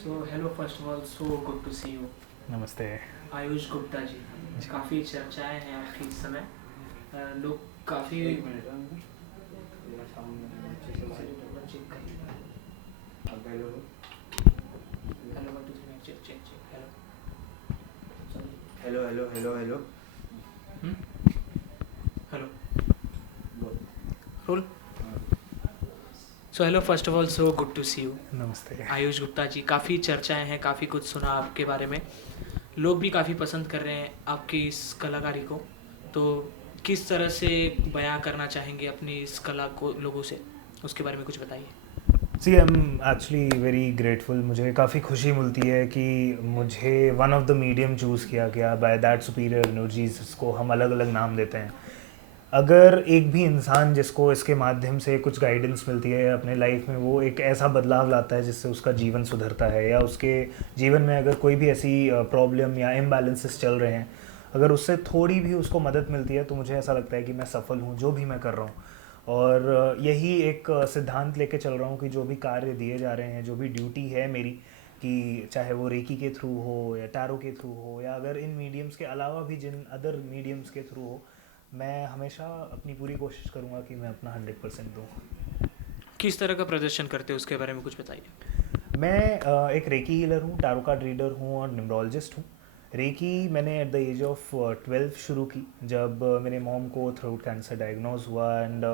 So hello, first of all, so good to see you. नमस्ते आयुष गुप्ता जी, जी। काफ़ी चर्चाएं हैं आपकी इस समय। लोग काफ़ी एक मिनट है अंदर, तेरा साउंड अच्छे से बात। चेक कर। अब hello hello 1 2 3 check check check. Hello sorry. Hello hello hello hello hello बोल। रोल। हाँ। So hello, first of all, so good to see you. नमस्ते आयुष गुप्ता जी, काफ़ी चर्चाएं हैं, काफ़ी कुछ सुना आपके बारे में। लोग भी काफ़ी पसंद कर रहे हैं आपकी इस कलाकारी को। तो किस तरह से बयां करना चाहेंगे अपनी इस कला को लोगों से, उसके बारे में कुछ बताइए। See I am actually very grateful. मुझे काफ़ी खुशी मिलती है कि मुझे one of the medium choose किया गया बाय दैट सुपीरियर एनर्जीज, जिसको हम अलग अलग नाम देते हैं। अगर एक भी इंसान जिसको इसके माध्यम से कुछ गाइडेंस मिलती है अपने लाइफ में, वो एक ऐसा बदलाव लाता है जिससे उसका जीवन सुधरता है, या उसके जीवन में अगर कोई भी ऐसी प्रॉब्लम या इम्बैलेंसेस चल रहे हैं, अगर उससे थोड़ी भी उसको मदद मिलती है, तो मुझे ऐसा लगता है कि मैं सफल हूँ जो भी मैं कर रहा हूँ। और यही एक सिद्धांत लेके चल रहा हूँ कि जो भी कार्य दिए जा रहे हैं, जो भी ड्यूटी है मेरी, कि चाहे वो रेकी के थ्रू हो या टैरो के थ्रू हो, या अगर इन मीडियम्स के अलावा भी जिन अदर मीडियम्स के थ्रू हो, मैं हमेशा अपनी पूरी कोशिश करूँगा कि मैं अपना 100% दूँ। किस तरह का प्रदर्शन करते हो, उसके बारे में कुछ बताइए। मैं एक रेकी हीलर हूँ, टैरो कार्ड रीडर हूँ और न्यूमरोलॉजिस्ट हूँ। रेकी मैंने एट द एज ऑफ 12 शुरू की, जब मेरे मॉम को थ्रोट कैंसर डायग्नोज हुआ। एंड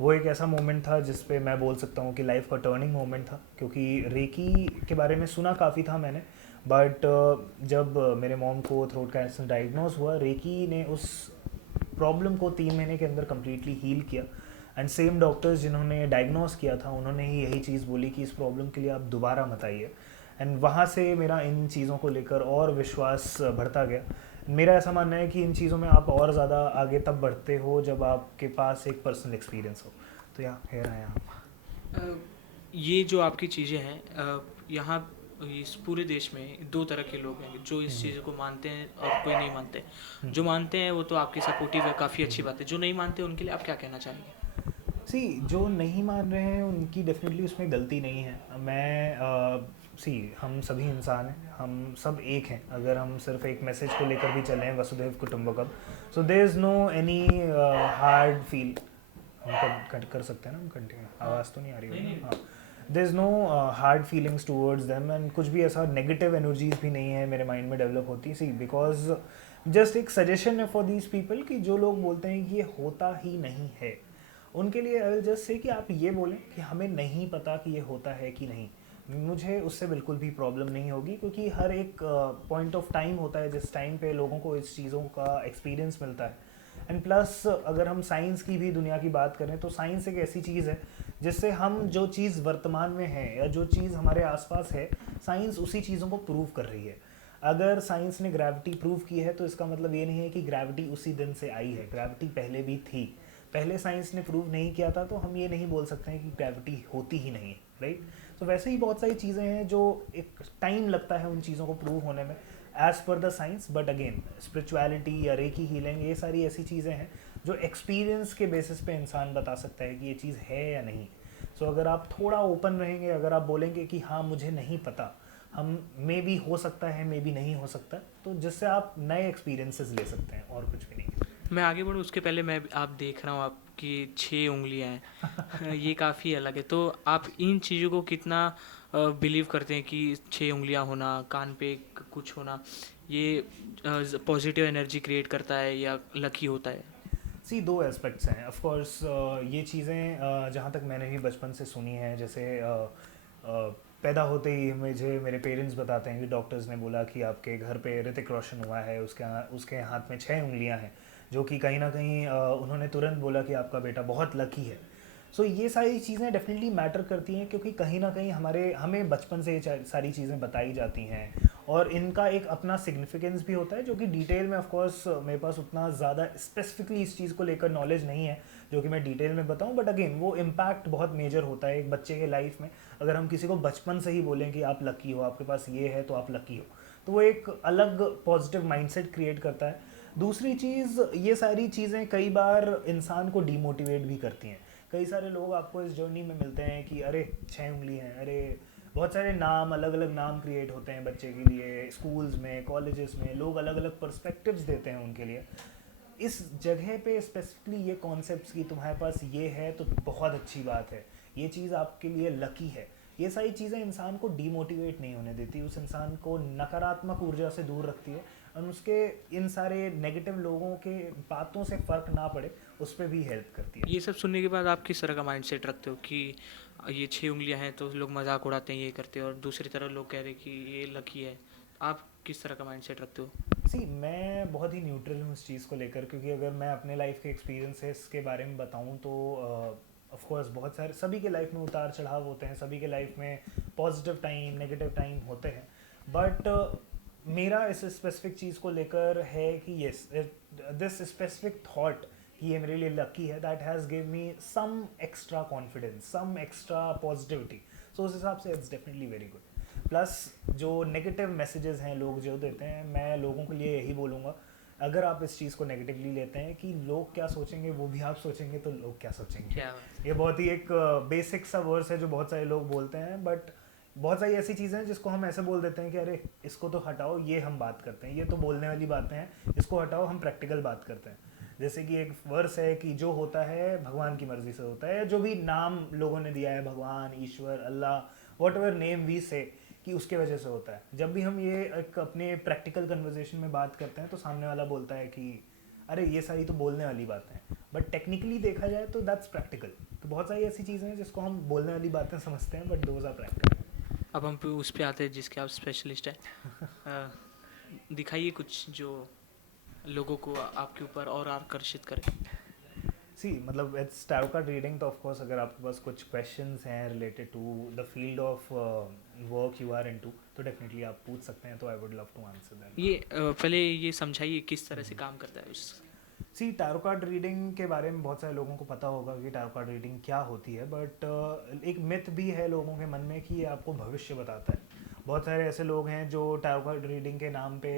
वो एक ऐसा मोमेंट था जिस पे मैं बोल सकता हूँ कि लाइफ का टर्निंग मोमेंट था, क्योंकि रेकी के बारे में सुना काफ़ी था मैंने। बट जब मेरे मॉम को थ्रोट कैंसर डायग्नोज हुआ, रेकी ने उस प्रॉब्लम को 3 महीने के अंदर कम्प्लीटली हील किया। एंड सेम डॉक्टर्स जिन्होंने डायग्नोस किया था, उन्होंने ही यही चीज़ बोली कि इस प्रॉब्लम के लिए आप दोबारा मत आइए। एंड वहाँ से मेरा इन चीज़ों को लेकर और विश्वास बढ़ता गया। मेरा ऐसा मानना है कि इन चीज़ों में आप और ज़्यादा आगे तब बढ़ते हो जब आपके पास एक पर्सनल एक्सपीरियंस हो। तो या हेयर आई एम। ये जो आपकी चीज़ें हैं, यहाँ इस पूरे देश में दो तरह के लोग हैं, जो इस चीज़ को मानते हैं और कोई नहीं मानते। जो मानते हैं वो तो आपके सपोर्टिव है, काफ़ी अच्छी बात है। जो नहीं मानते उनके लिए आप क्या कहना चाहेंगे। सी जो नहीं मान रहे हैं उनकी डेफिनेटली उसमें गलती नहीं है। मैं सी हम सभी इंसान हैं, हम सब एक हैं। अगर हम सिर्फ एक मैसेज को लेकर भी चलें, वसुधैव कुटुंबकम, so there is no any hard feel. हम कट कर सकते हैं ना, हम कंटिन्यू, हाँ, आवाज़ तो नहीं आ रही नहीं होगी नहीं। ना? हाँ। There is no hard feelings towards them, and कुछ भी ऐसा नेगेटिव एनर्जीज भी नहीं है मेरे माइंड में डेवलप होती। सी बिकॉज जस्ट एक सजेशन है फॉर दीज पीपल कि जो लोग बोलते हैं कि ये होता ही नहीं है, उनके लिए आई विल जस्ट से कि आप ये बोलें कि हमें नहीं पता कि ये होता है कि नहीं। मुझे उससे बिल्कुल भी प्रॉब्लम नहीं होगी, क्योंकि हर एक पॉइंट ऑफ टाइम होता है जिस टाइम पे लोगों को इस चीज़ों का एक्सपीरियंस मिलता है। एंड प्लस अगर हम साइंस की भी दुनिया की बात करें, तो साइंस एक ऐसी चीज़ है जिससे हम जो चीज़ वर्तमान में है या जो चीज़ हमारे आसपास है, साइंस उसी चीज़ों को प्रूव कर रही है। अगर साइंस ने ग्रेविटी प्रूव की है, तो इसका मतलब ये नहीं है कि ग्रेविटी उसी दिन से आई है। ग्रेविटी पहले भी थी, पहले साइंस ने प्रूव नहीं किया था, तो हम ये नहीं बोल सकते हैं कि ग्रेविटी होती ही नहीं है, राइट। तो वैसे ही बहुत सारी चीज़ें हैं जो एक टाइम लगता है उन चीज़ों को प्रूव होने में, as per the science. But again, spirituality या रेकी हीलिंग, ये सारी ऐसी चीज़ें हैं जो एक्सपीरियंस के बेसिस पे इंसान बता सकता है कि ये चीज़ है या नहीं। सो अगर आप थोड़ा ओपन रहेंगे, अगर आप बोलेंगे कि हाँ मुझे नहीं पता, हम मे बी हो सकता है, मे बी नहीं हो सकता, तो जिससे आप नए एक्सपीरियंसेस ले सकते हैं, और कुछ भी नहीं। मैं आगे बढ़ूँ उसके पहले मैं आप देख रहा हूँ आपकी 6 उंगलियाँ हैं। ये काफ़ी अलग है। तो आप इन चीज़ों को कितना बिलीव करते हैं कि 6 उंगलियाँ होना, कान पे कुछ होना, ये पॉजिटिव एनर्जी क्रिएट करता है या लकी होता है। सी दो एस्पेक्ट्स हैं ऑफ कोर्स। ये चीज़ें जहाँ तक मैंने भी बचपन से सुनी है, जैसे पैदा होते ही मुझे मेरे पेरेंट्स बताते हैं कि डॉक्टर्स ने बोला कि आपके घर पे ऋतिक रोशन हुआ है, उसके हाथ में 6 उंगलियां हैं, जो कि कहीं ना कहीं उन्होंने तुरंत बोला कि आपका बेटा बहुत लकी है। सो ये सारी चीज़ें डेफिनेटली मैटर करती हैं, क्योंकि कहीं ना कहीं हमें बचपन से ये सारी चीज़ें बताई जाती हैं, और इनका एक अपना सिग्निफिकेंस भी होता है, जो कि डिटेल में ऑफ कोर्स मेरे पास उतना ज़्यादा स्पेसिफिकली इस चीज़ को लेकर नॉलेज नहीं है जो कि मैं डिटेल में बताऊं। बट अगेन, वो इम्पैक्ट बहुत मेजर होता है एक बच्चे के लाइफ में। अगर हम किसी को बचपन से ही बोलें कि आप लकी हो, आपके पास ये है तो आप लकी हो, तो वो एक अलग पॉजिटिव माइंडसेट क्रिएट करता है। दूसरी चीज़, ये सारी चीज़ें कई बार इंसान को डीमोटिवेट भी करती हैं। कई सारे लोग आपको इस जर्नी में मिलते हैं कि अरे 6 उंगली हैं, अरे बहुत सारे नाम, अलग अलग नाम क्रिएट होते हैं बच्चे के लिए, स्कूल्स में, कॉलेजेस में लोग अलग अलग पर्सपेक्टिव्स देते हैं उनके लिए। इस जगह पे स्पेसिफिकली ये कॉन्सेप्ट्स की तुम्हारे पास ये है तो बहुत अच्छी बात है, ये चीज़ आपके लिए लकी है। ये सारी चीज़ें इंसान को डीमोटिवेट नहीं होने देती, उस इंसान को नकारात्मक ऊर्जा से दूर रखती है, और उसके इन सारे नेगेटिव लोगों के बातों से फ़र्क ना पड़े उस पर भी हेल्प करती है। ये सब सुनने के बाद आप किस तरह का माइंडसेट रखते हो कि ये 6 उंगलियां हैं तो लोग मजाक उड़ाते हैं ये करते हैं, और दूसरी तरफ लोग कह रहे हैं कि ये लकी है, आप किस तरह का माइंडसेट रखते हो? सी, मैं बहुत ही न्यूट्रल हूँ इस चीज़ को लेकर, क्योंकि अगर मैं अपने लाइफ के एक्सपीरियंसेस के बारे में बताऊँ तो ऑफ कोर्स बहुत सारे, सभी के लाइफ में उतार चढ़ाव होते हैं, सभी के लाइफ में पॉजिटिव टाइम, नेगेटिव टाइम होते हैं, बट मेरा इस स्पेसिफिक चीज़ को लेकर है कि यस, दिस स्पेसिफिक थॉट कि ये मेरे लिए लकी है, that has give me some extra confidence, some extra positivity. So उस हिसाब से it's definitely very good. Plus जो नेगेटिव मैसेजेस हैं लोग जो देते हैं, मैं लोगों के लिए यही बोलूँगा, अगर आप इस चीज़ को नेगेटिवली लेते हैं कि लोग क्या सोचेंगे वो भी आप सोचेंगे, तो लोग क्या सोचेंगे। क्या बात ये बहुत ही एक बेसिक सा वर्स है जो बहुत सारे लोग बोलते हैं, बट बहुत सारी ऐसी चीज़ें हैं जिसको हम ऐसे बोल देते हैं कि अरे इसको तो हटाओ, ये हम बात करते हैं, ये तो बोलने वाली बातें हैं, इसको हटाओ, हम प्रैक्टिकल बात करते हैं। जैसे कि एक वर्स है कि जो होता है भगवान की मर्ज़ी से होता है, जो भी नाम लोगों ने दिया है, भगवान, ईश्वर, अल्लाह, वॉट एवर नेम वी से, कि उसके वजह से होता है। जब भी हम ये एक अपने प्रैक्टिकल कन्वर्जेशन में बात करते हैं तो सामने वाला बोलता है कि अरे ये सारी तो बोलने वाली बातें हैं, बट टेक्निकली देखा जाए तो दैट्स प्रैक्टिकल। तो बहुत सारी ऐसी चीज़ें हैं जिसको हम बोलने वाली बातें समझते हैं, बट दोज आर प्रैक्टिकल। अब हम उस पे आते हैं जिसके आप स्पेशलिस्ट हैं। दिखाइए कुछ जो लोगों को आपके ऊपर और आकर्षित करे। सी, मतलब इट्स टैरो कार्ड रीडिंग, तो ऑफ कोर्स अगर आपके पास कुछ क्वेश्चंस हैं related to the field of work you are into, तो डेफिनेटली आप पूछ सकते हैं, तो I would love to answer them. ये पहले ये समझाइए किस तरह से काम करता है उस। सी, टैरो कार्ड रीडिंग के बारे में बहुत सारे लोगों को पता होगा कि टैरो कार्ड रीडिंग क्या होती है, बट एक मिथ भी है लोगों के मन में कि ये आपको भविष्य बताता है। बहुत सारे ऐसे लोग हैं जो टैरो कार्ड रीडिंग के नाम पे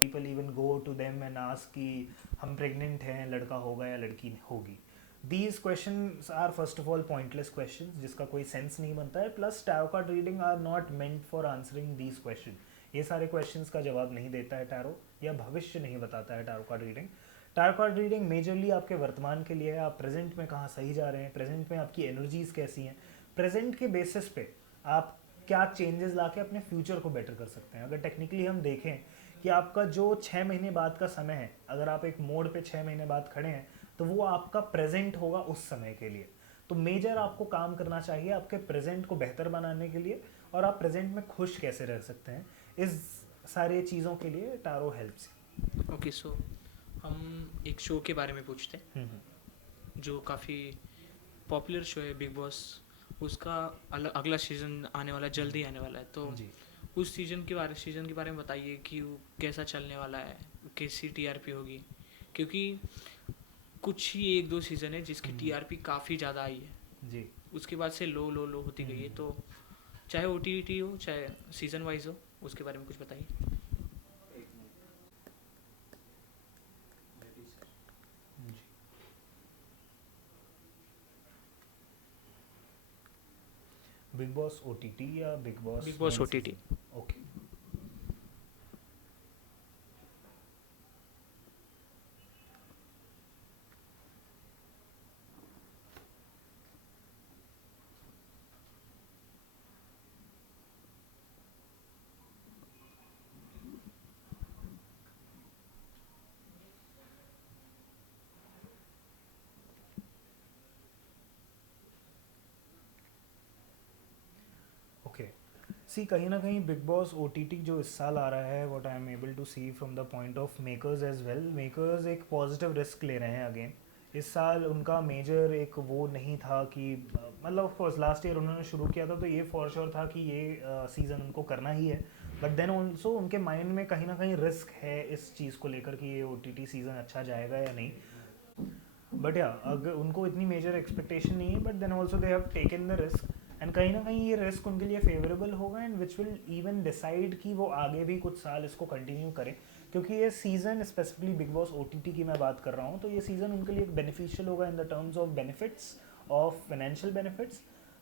people even go to them and ask कि हम प्रेग्नेंट हैं, लड़का होगा या लड़की होगी। These questions are first of all pointless questions जिसका कोई सेंस नहीं बनता है, plus tarot card reading are not meant for answering these question. ये सारे क्वेश्चंस का जवाब नहीं देता है टैरो, या भविष्य नहीं बताता है tarot card reading. Tarot card reading majorly आपके वर्तमान के लिए है, आप प्रेजेंट में कहाँ सही जा रहे हैं, प्रेजेंट में आपकी एनर्जीज कैसी हैं, प्रेजेंट के बेसिस पे आप क्या चेंजेस लाके अपने फ्यूचर को बेटर कर सकते हैं। अगर टेक्निकली हम देखें कि आपका जो 6 महीने बाद का समय है, अगर आप एक मोड़ पे 6 महीने बाद खड़े हैं, तो वो आपका प्रेजेंट होगा उस समय के लिए। तो मेजर आपको काम करना चाहिए आपके प्रेजेंट को बेहतर बनाने के लिए, और आप प्रेजेंट में खुश कैसे रह सकते हैं, इस सारे चीज़ों के लिए टैरो हेल्प्स। ओके, सो हम एक शो के बारे में पूछते हैं जो काफ़ी पॉपुलर शो है, बिग बॉस। उसका अगला सीज़न आने वाला है, जल्दी आने वाला है, तो जी। उस सीज़न के बारे में बताइए कि वो कैसा चलने वाला है, कैसी टीआरपी होगी, क्योंकि कुछ ही 1-2 सीज़न है जिसकी टीआरपी काफ़ी ज़्यादा आई है, जी। उसके बाद से लो लो लो होती गई है। तो चाहे ओटीटी हो चाहे सीज़न वाइज हो, उसके बारे में कुछ बताइए। एक मिनट, रेडी सर। जी। बिग बॉस ओटीटी या Bigg Boss OTT. Okay. Okay, see, कहीं ना कहीं बिग बॉस ओटीटी जो इस साल आ रहा है, what I am able to see from the point of makers as well, makers एक पॉजिटिव रिस्क ले रहे हैं अगेन। इस साल उनका मेजर एक वो नहीं था कि मतलब ऑफ कोर्स लास्ट ईयर उन्होंने शुरू किया था तो ये फॉर श्योर था कि ये सीज़न उनको करना ही है, बट देन ऑल्सो उनके माइंड में कहीं ना कहीं रिस्क है इस चीज़ को लेकर कि ये ओटीटी सीज़न अच्छा जाएगा या नहीं। बट या अगर उनको इतनी मेजर एक्सपेक्टेशन नहीं है, but then also they have taken the risk, and कहीं ना कहीं ये रिस्क उनके लिए फेवरेबल होगा, and which will even decide कि वो आगे भी कुछ साल इसको कंटिन्यू करें। क्योंकि ये season specifically big Boss OTT की मैं बात कर रहा हूँ, तो ये सीज़न उनके लिए बेनिफिशियल होगा in the terms of benefits, of financial benefits,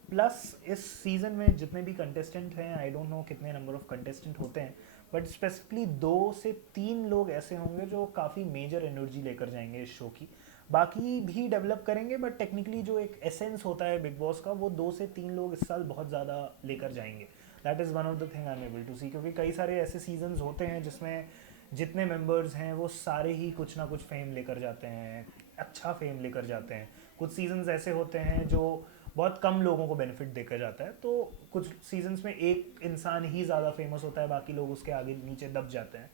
plus इस सीज़न में जितने भी कंटेस्टेंट हैं, आई डोंट नो कितने नंबर ऑफ कंटेस्टेंट होते हैं, बट स्पेसिफिकली 2 से 3 लोग ऐसे होंगे जो काफ़ी मेजर एनर्जी लेकर जाएंगे इस शो की। बाकी भी डेवलप करेंगे, बट टेक्निकली जो एक एसेंस होता है बिग बॉस का, वो 2 से 3 लोग इस साल बहुत ज़्यादा लेकर जाएंगे। That is one of the thing I am able to see, क्योंकि कई सारे ऐसे सीजन्स होते हैं जिसमें जितने मेंबर्स हैं वो सारे ही कुछ ना कुछ फेम लेकर जाते हैं, अच्छा फेम लेकर जाते हैं। कुछ सीजन्स ऐसे होते हैं जो बहुत कम लोगों को बेनिफिट देकर जाता है, तो कुछ सीजन्स में एक इंसान ही ज़्यादा फेमस होता है, बाकी लोग उसके आगे नीचे दब जाते हैं।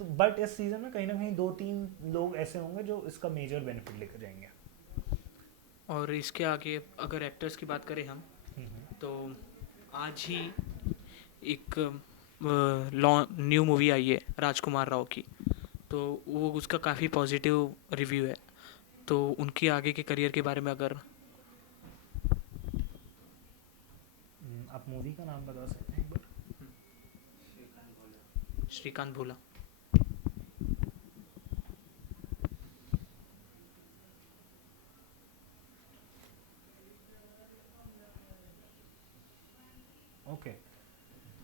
तो बट इस सीज़न में कहीं ना कहीं 2-3 लोग ऐसे होंगे जो इसका मेजर बेनिफिट लेकर जाएंगे। और इसके आगे अगर एक्टर्स की बात करें हम, तो आज ही एक न्यू मूवी आई है राजकुमार राव की, तो वो उसका काफ़ी पॉजिटिव रिव्यू है। तो उनकी आगे के करियर के बारे में अगर आप मूवी का नाम बता सकते हैं एक बार? श्रीकांत भोला। ओके,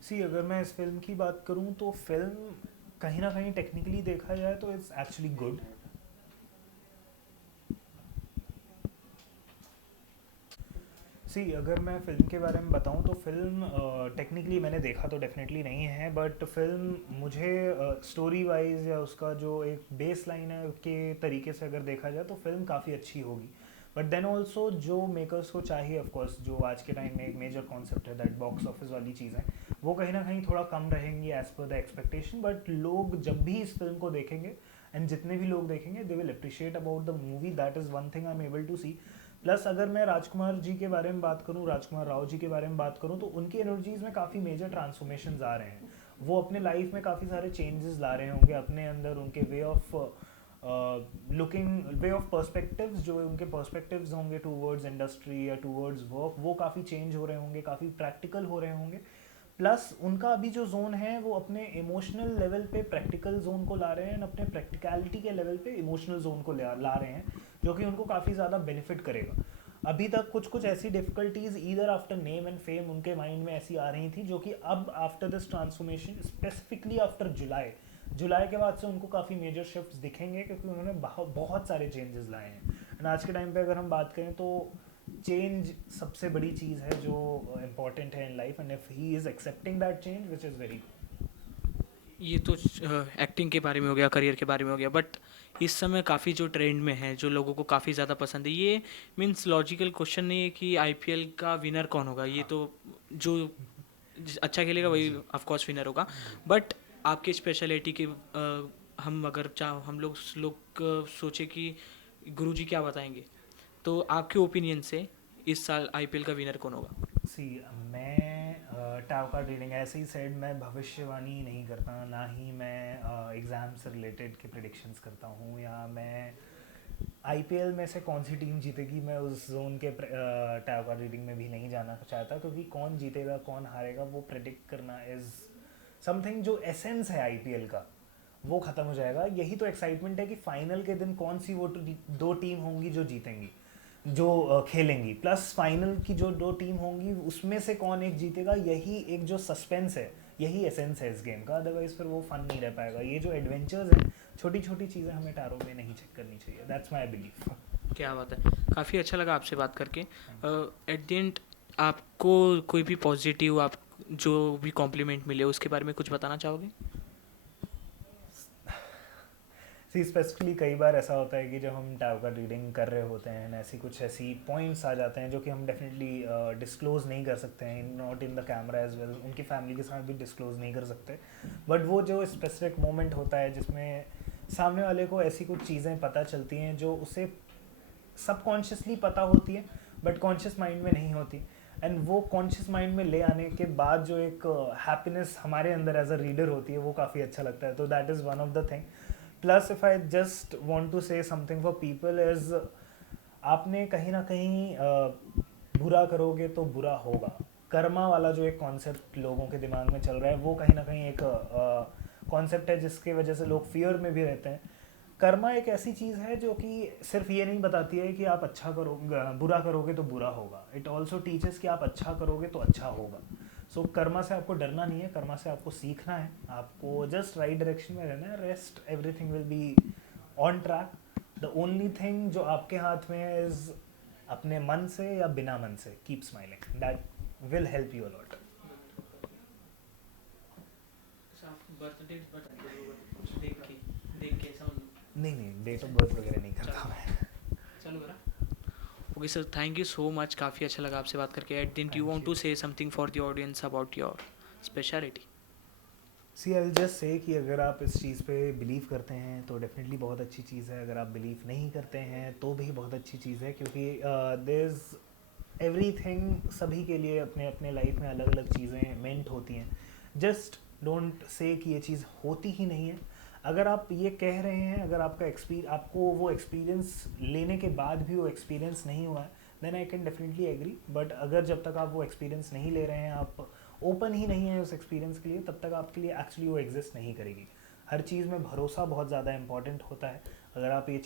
सी अगर मैं इस फिल्म की बात करूं तो फिल्म कहीं ना कहीं टेक्निकली देखा जाए तो इट्स एक्चुअली गुड। सी अगर मैं फ़िल्म के बारे में बताऊं तो फिल्म टेक्निकली मैंने देखा तो डेफिनेटली नहीं है, बट फिल्म मुझे स्टोरी वाइज या उसका जो एक बेस लाइन है के तरीके से अगर देखा जाए तो फिल्म काफ़ी अच्छी होगी। बट देन ऑल्सो जो मेकर्स को चाहिए, ऑफ कोर्स जो आज के टाइम में एक मेजर कॉन्सेप्ट है दैट बॉक्स ऑफिस वाली चीज़ें, वो कहीं ना कहीं थोड़ा कम रहेंगी as per the expectation. But लोग जब भी इस फिल्म को देखेंगे, एंड जितने भी लोग देखेंगे, they will appreciate about the movie. That is one thing I am able to see. Plus अगर मैं राजकुमार जी के बारे में बात करूं, राजकुमार राव जी के बारे में बात करूं, तो उनकी एनर्जीज में काफ़ी मेजर ट्रांसफॉर्मेशन आ रहे हैं। वो अपने लाइफ में काफ़ी सारे चेंजेस ला रहे होंगे अपने अंदर। उनके way of looking, way of perspectives, जो उनके पर्सपेक्टिव्स होंगे टूवर्ड्स इंडस्ट्री या टूवर्ड्स वर्क, वो काफ़ी चेंज हो रहे होंगे, काफ़ी प्रैक्टिकल हो रहे होंगे। प्लस उनका अभी जो जोन है वो अपने इमोशनल लेवल पे प्रैक्टिकल जोन को ला रहे हैं, अपने प्रैक्टिकलिटी के लेवल पे इमोशनल जोन को ला रहे हैं, जो कि उनको काफ़ी ज़्यादा बेनिफिट करेगा। अभी तक कुछ कुछ ऐसी difficulties either after name and fame उनके माइंड में ऐसी आ रही थी, जो कि अब after this transformation, specifically after July के बाद से उनको काफ़ी मेजर शिफ्ट्स दिखेंगे, क्योंकि उन्होंने बहुत सारे चेंजेस लाए हैं। एंड आज के टाइम पे अगर हम बात करें तो चेंज सबसे बड़ी चीज़ है जो इम्पॉर्टेंट है in life, and if he is accepting that change which is very. ये तो एक्टिंग के बारे में हो गया, करियर के बारे में हो गया, बट इस समय काफ़ी जो ट्रेंड में है, जो लोगों को काफ़ी ज़्यादा पसंद है, ये मीन्स लॉजिकल क्वेश्चन नहीं है कि आईपीएल का विनर कौन होगा। ये तो जो अच्छा खेलेगा वही जी। ऑफ कोर्स विनर होगा। बट आपकी स्पेशलिटी के हम अगर हम लोग सोचे कि गुरुजी क्या बताएंगे, तो आपके ओपिनियन से इस साल आईपीएल का विनर कौन होगा? सी मैं टाव कार्ड रीडिंग ऐसे ही सेड, मैं भविष्यवाणी नहीं करता, ना ही मैं एग्ज़ाम से रिलेटेड के प्रिडिक्शंस करता हूँ, या मैं आईपीएल में से कौन सी टीम जीतेगी मैं उस जोन के टाव कार्ड रीडिंग में भी नहीं जाना चाहता, क्योंकि कौन जीतेगा कौन हारेगा वो प्रिडिक्ट करना इज़ समथिंग, जो एसेंस है आईपीएल का वो ख़त्म हो जाएगा। यही तो एक्साइटमेंट है कि फाइनल के दिन कौन सी वो 2 टीम होंगी जो जीतेंगी, जो खेलेंगी, प्लस फाइनल की जो 2 टीम होंगी उसमें से कौन एक जीतेगा, यही एक जो सस्पेंस है, यही एसेंस है इस गेम का। अदरवाइज फिर वो फन नहीं रह पाएगा। ये जो एडवेंचर्स हैं, छोटी छोटी चीज़ें हमें टारों में नहीं चेक करनी चाहिए। That's my belief. क्या बात है, काफ़ी अच्छा लगा आपसे बात करके। एट द एंड आपको कोई भी पॉजिटिव, आप जो भी कॉम्प्लीमेंट मिले उसके बारे में कुछ बताना चाहोगे? सी स्पेसिफिकली कई बार ऐसा होता है कि जब हम टाव का रीडिंग कर रहे होते हैं, ऐसी पॉइंट्स आ जाते हैं जो कि हम डेफिनेटली डिस्क्लोज़ नहीं कर सकते हैं, not in the camera as well, उनकी फैमिली के साथ भी डिस्क्लोज़ नहीं कर सकते। बट वो जो स्पेसिफिक मोमेंट होता है जिसमें सामने वाले को ऐसी कुछ चीज़ें पता चलती हैं जो उसे सबकॉन्शियसली पता होती है बट कॉन्शियस माइंड में नहीं होती, एंड वो कॉन्शियस माइंड में ले आने के बाद जो एक हैप्पीनेस हमारे अंदर एज अ रीडर होती है, वो काफ़ी अच्छा लगता है। तो that is one of the thing. Plus if I just want to say something for people is, आपने कहीं ना कहीं बुरा करोगे तो बुरा होगा, कर्मा वाला जो एक कॉन्सेप्ट लोगों के दिमाग में चल रहा है, वो कहीं ना कहीं एक कॉन्सेप्ट है जिसकी वजह से लोग फियर में भी रहते हैं। कर्मा एक ऐसी चीज़ है जो कि सिर्फ ये नहीं बताती है कि आप अच्छा करोगे, बुरा करोगे तो बुरा होगा. इट ऑल्सो टीचेस कि आप अच्छा करोगे तो अच्छा होगा. सो कर्मा से आपको डरना नहीं है, कर्मा से आपको सीखना है, आपको जस्ट राइट डायरेक्शन में रहना है. Rest everything will be on track. The only thing जो आपके हाथ में है इज़ अपने मन से या बिना मन से keep smiling. That will help you a lot. Birthday देख के ऐसा नहीं, डेट ऑफ बर्थ वगैरह नहीं करता मैं. चलो करा. Okay sir, thank you so much. काफ़ी अच्छा लगा आपसे बात करके. At didn't you Thank want you. To say something for the audience about your speciality? See I will just say कि अगर आप इस चीज़ पे बिलीव करते हैं तो डेफिनेटली बहुत अच्छी चीज़ है. अगर आप बिलीव नहीं करते हैं तो भी बहुत अच्छी चीज़ है, क्योंकि देयर इज़ एवरीथिंग. सभी के लिए अपने अपने लाइफ में अलग अलग चीज़ें मेंट होती हैं. जस्ट डोंट से कि ये चीज़ होती ही नहीं है. अगर आप ये कह रहे हैं, अगर आपको वो एक्सपीरियंस लेने के बाद भी वो एक्सपीरियंस नहीं हुआ है, then I can definitely agree. But अगर जब तक आप वो एक्सपीरियंस नहीं ले रहे हैं, आप ओपन ही नहीं है उस एक्सपीरियंस के लिए, तब तक आपके लिए एक्चुअली वो एग्जिस्ट नहीं करेगी. हर चीज़ में भरोसा बहुत ज़्यादा इंपॉर्टेंट होता है. अगर आप ये